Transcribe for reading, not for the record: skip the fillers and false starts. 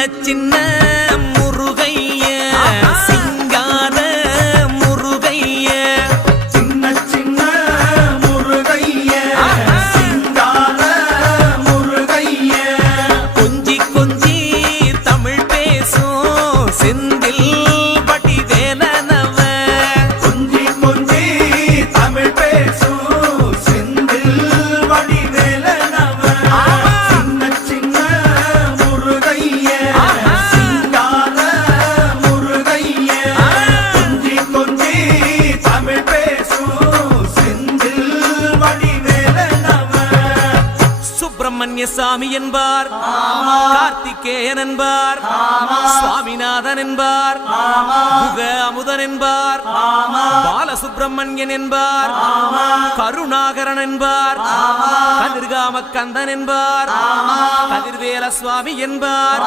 சின்ன முருகைய சிங்கார முருகைய சின்ன சின்ன முருகைய சிங்கார முருகைய கொஞ்சி கொஞ்சி தமிழ் பேசும் செந்தில் வடிவேலனவ கொஞ்சி கொஞ்சி தமிழ் பேசும் செந்தில் வடிவேலனவ சின்ன சின்ன முருகைய சிங்கார முருகைய கொஞ்சி கொஞ்சி தமிழ் பேசும் செந்தில் வடிவேலனவ சுப்பிரமணிய சாமி என்பார், கார்த்திகேயன் என்பார், சுவாமிநாதன் என்பார், முக அமுதன் என்பார், பாலசுப்பிரமணியன் என்பார், கருணாகரன் என்பார், கதிர்காம கந்தன் என்பார், கதிர்வேல சுவாமி என்பார்.